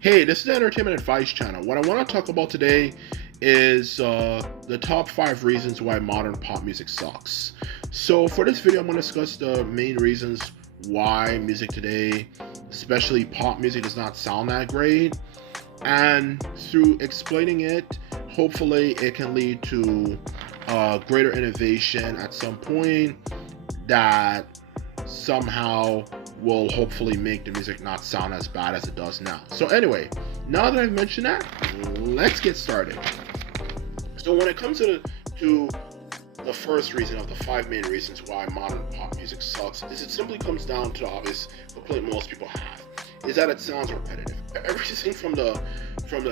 Hey, this is the Entertainment Advice Channel. What I want to talk about today is the top 5 reasons why modern pop music sucks. So, for this video, I'm going to discuss the main reasons why music today, especially pop music, does not sound that great. And through explaining it, hopefully, it can lead to greater innovation at some point that somehow will hopefully make the music not sound as bad as it does now. So anyway, now that I've mentioned that, let's get started. So when it comes to the first reason of the 5 main reasons why modern pop music sucks is it simply comes down to the obvious complaint most people have, is that it sounds repetitive. Everything from the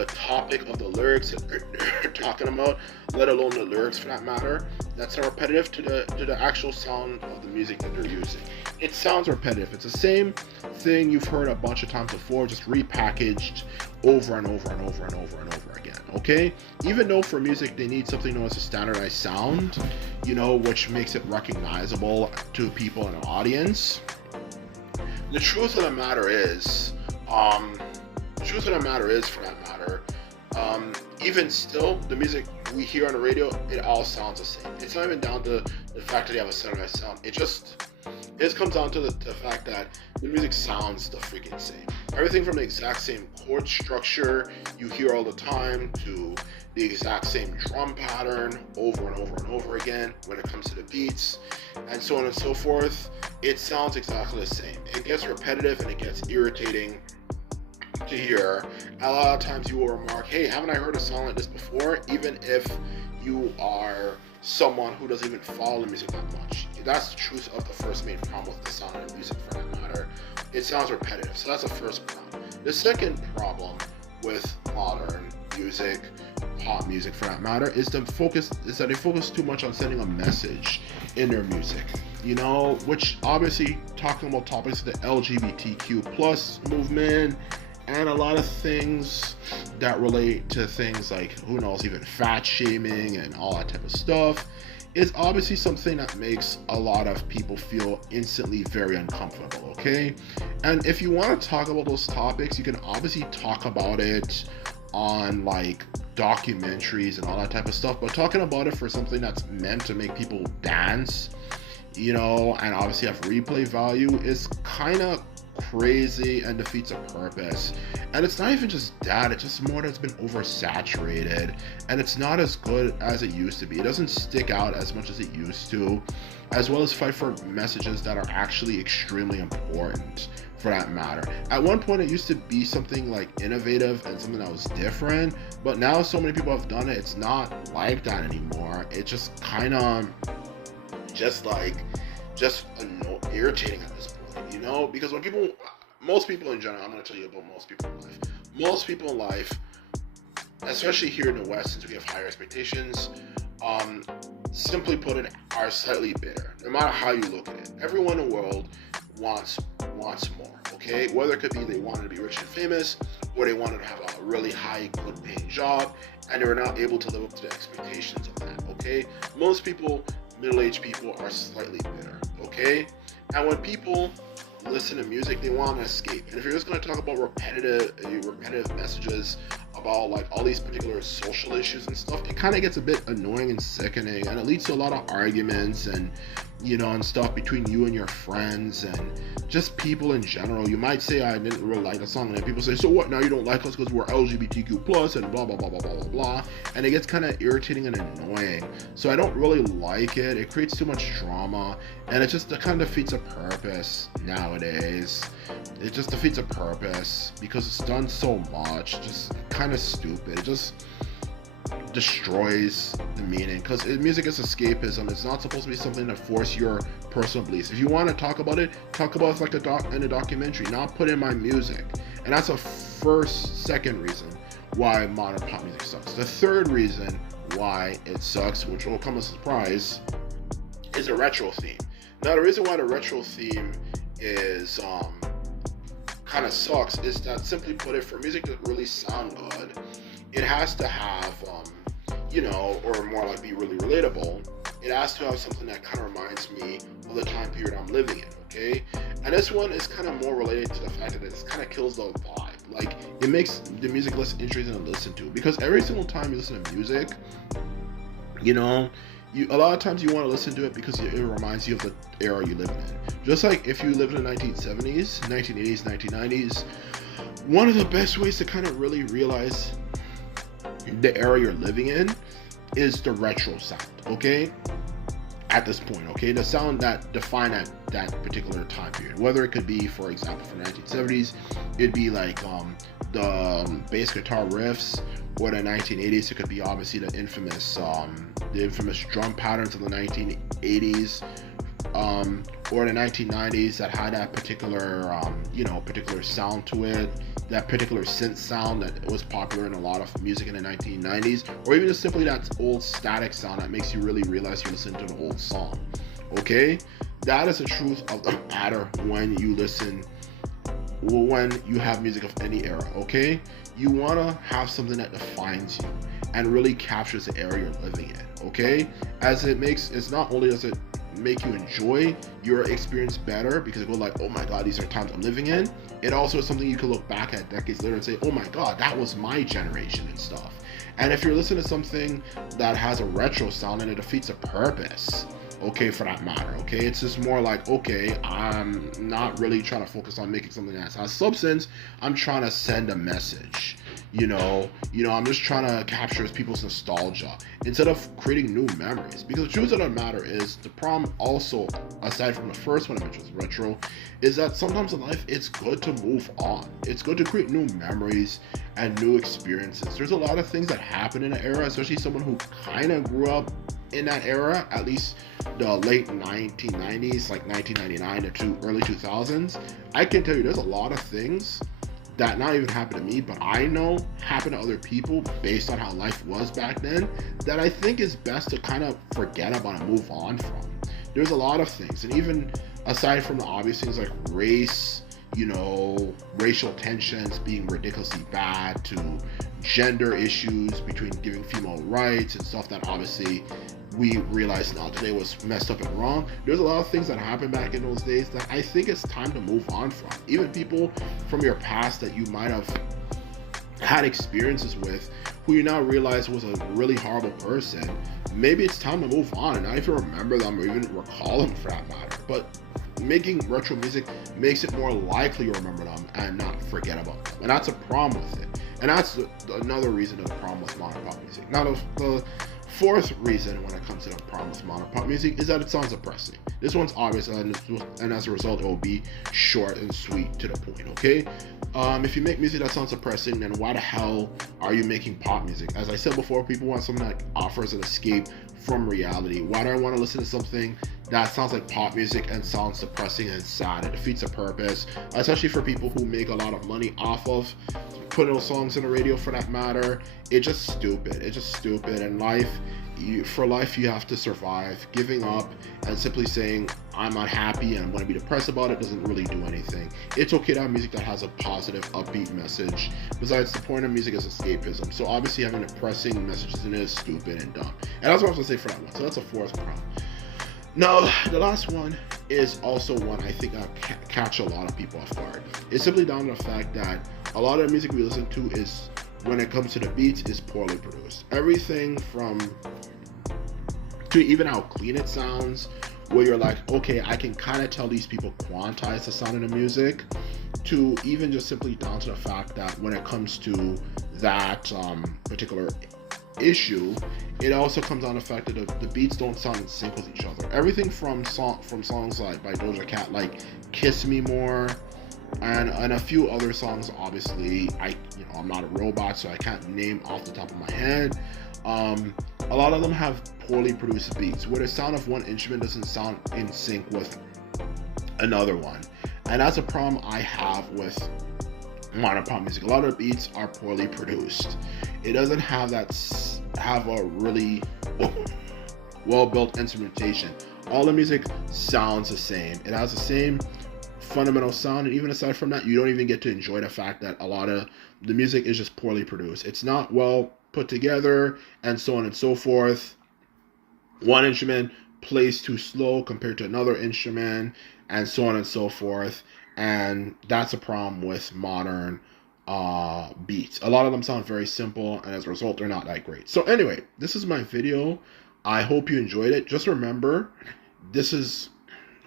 topic of the lyrics that they're talking about, let alone the lyrics for that matter, that's repetitive to the actual sound of the music that they're using. It sounds repetitive. It's the same thing you've heard a bunch of times before, just repackaged over and over and over and over and over again. Okay? Even though for music they need something known as a standardized sound, which makes it recognizable to people in an audience. The truth of the matter is, for that matter, even still, the music we hear on the radio, it all sounds the same. It's not even down to the fact that you have a standardized sound. It just comes down to the fact that the music sounds the freaking same. Everything from the exact same chord structure you hear all the time to the exact same drum pattern over and over and over again when it comes to the beats and so on and so forth. It sounds exactly the same. It gets repetitive and it gets irritating to hear. A lot of times you will remark, hey, haven't I heard a song like this before? Even if you are someone who doesn't even follow the music that much. That's the truth of the first main problem with the sound of the music for that matter. It sounds repetitive. So that's the first problem. The second problem with modern music, pop music for that matter, is that they focus too much on sending a message in their music. Which obviously talking about topics of the LGBTQ plus movement and a lot of things that relate to things like, who knows, even fat shaming and all that type of stuff, is obviously something that makes a lot of people feel instantly very uncomfortable, okay? And if you want to talk about those topics, you can obviously talk about it on like documentaries and all that type of stuff, but talking about it for something that's meant to make people dance, and obviously have replay value is kind of crazy and defeats a purpose. And it's not even just that, it's just more that it's been oversaturated and it's not as good as it used to be. It doesn't stick out as much as it used to, as well as fight for messages that are actually extremely important for that matter. At one point it used to be something like innovative and something that was different, but now so many people have done it, it's not like that anymore. It's just kind of irritating at this point. Because most people in general, I'm going to tell you about most people in life. Most people in life, especially here in the West, since we have higher expectations, simply put it, are slightly bitter. No matter how you look at it, everyone in the world wants more. Okay, whether it could be they wanted to be rich and famous, or they wanted to have a really high, good-paying job, and they were not able to live up to the expectations of that. Okay, most people, middle-aged people, are slightly bitter. Okay, and when people listen to music, they want to escape. And if you're just going to talk about repetitive messages about like all these particular social issues and stuff, it kind of gets a bit annoying and sickening, and it leads to a lot of arguments and and stuff between you and your friends and just people in general. You might say, I didn't really like the song, and then people say, so what, now you don't like us because we're LGBTQ plus and blah blah blah blah blah blah blah, and it gets kind of irritating and annoying. So I don't really like it. It creates too much drama, and it just kind of defeats a purpose nowadays. It just defeats a purpose because it's done so much, just kind of stupid. It just destroys the meaning, because music is escapism. It's not supposed to be something to force your personal beliefs. If you want to talk about it like in a documentary, not put in my music. And that's a second reason why modern pop music sucks. The third reason why it sucks, which will come as a surprise, is a retro theme. Now the reason why the retro theme is kind of sucks is that, simply put it, for music to really sound good, it has to have or more like be really relatable, it has to have something that kind of reminds me of the time period I'm living in, okay? And this one is kind of more related to the fact that it kind of kills the vibe. like it makes the music less interesting to listen to, because every single time you listen to music, you know, you a lot of times you want to listen to it because it reminds you of the era you live in. Just like if you lived in the 1970s, 1980s, 1990s, one of the best ways to kind of really realize the era you're living in is the retro sound, okay? At this point, okay, the sound that defined that particular time period, whether it could be, for example, for the 1970s, it'd be like the bass guitar riffs, or the 1980s, it could be obviously the infamous drum patterns of the 1980s, or the 1990s that had that particular particular sound to it, that particular synth sound that was popular in a lot of music in the 1990s, or even just simply that old static sound that makes you really realize you're listening to an old song. Okay, that is the truth of the matter when you have music of any era. Okay, you want to have something that defines you and really captures the era you're living in. Okay, as it's not only does it make you enjoy your experience better because it goes like, oh my god, these are times I'm living in, it also is something you can look back at decades later and say, oh my god, that was my generation and stuff. And if you're listening to something that has a retro sound, and it defeats the purpose, okay, for that matter, okay, it's just more like, okay, I'm not really trying to focus on making something that has substance, I'm trying to send a message. I'm just trying to capture people's nostalgia instead of creating new memories. Because the truth of the matter is, the problem also, aside from the first one I mentioned, retro, is that sometimes in life it's good to move on. It's good to create new memories and new experiences. There's a lot of things that happen in an era, especially someone who kind of grew up in that era, at least the late 1990s, like 1999 to early 2000s. I can tell you there's a lot of things that not even happened to me, but I know happened to other people based on how life was back then, that I think is best to kind of forget about and move on from. There's a lot of things, and even aside from the obvious things like race, racial tensions being ridiculously bad, to gender issues between giving female rights and stuff that obviously we realize now today was messed up and wrong. There's a lot of things that happened back in those days that I think it's time to move on from. Even people from your past that you might have had experiences with, who you now realize was a really horrible person, maybe it's time to move on and not even remember them or even recall them for that matter. But making retro music makes it more likely you remember them and not forget about them. And that's a problem with it. And that's another reason of the problem with modern pop music. Now, the fourth reason when it comes to the problem with modern pop music is that it sounds depressing. This one's obvious, and as a result, it will be short and sweet to the point, okay? If you make music that sounds depressing, then why the hell are you making pop music? As I said before, people want something that offers an escape from reality. Why do I want to listen to something that sounds like pop music and sounds depressing and sad? It defeats the purpose, especially for people who make a lot of money off of putting those songs on the radio, for that matter. It's just stupid. And for life, you have to survive. Giving up and simply saying, I'm unhappy and I'm going to be depressed about it, doesn't really do anything. It's okay to have music that has a positive, upbeat message. Besides, the point of music is escapism. So obviously having depressing messages in it is stupid and dumb. And that's what I was going to say for that one. So that's a fourth problem. Now, the last one is also one I think I'll catch a lot of people off guard. It's simply down to the fact that a lot of the music we listen to is, when it comes to the beats, is poorly produced. Everything from to even how clean it sounds, where you're like, okay, I can kind of tell these people quantize the sound of the music, to even just simply down to the fact that when it comes to that particular issue, it also comes down to the fact that the beats don't sound in sync with each other. Everything from songs like by Doja Cat, like Kiss Me More, and a few other songs. Obviously, I'm not a robot, so I can't name off the top of my head. A lot of them have poorly produced beats, where the sound of one instrument doesn't sound in sync with another one. And that's a problem I have with modern pop music. A lot of beats are poorly produced. It doesn't have a really well-built instrumentation. All the music sounds the same. It has the same fundamental sound, and even aside from that, you don't even get to enjoy the fact that a lot of the music is just poorly produced. It's not well put together, and so on and so forth. One instrument plays too slow compared to another instrument, and so on and so forth. And that's a problem with modern beats. A lot of them sound very simple, and as a result, they're not that great. So anyway, this is my video. I hope you enjoyed it. Just remember,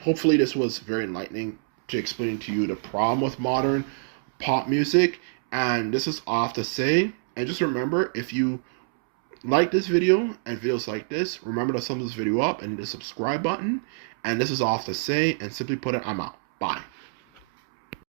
hopefully this was very enlightening to explain to you the problem with modern pop music. And this is all I have to say. And just remember, if you like this video and videos like this, remember to thumbs this video up and the subscribe button. And this is all I have to say. And simply put it, I'm out. Bye.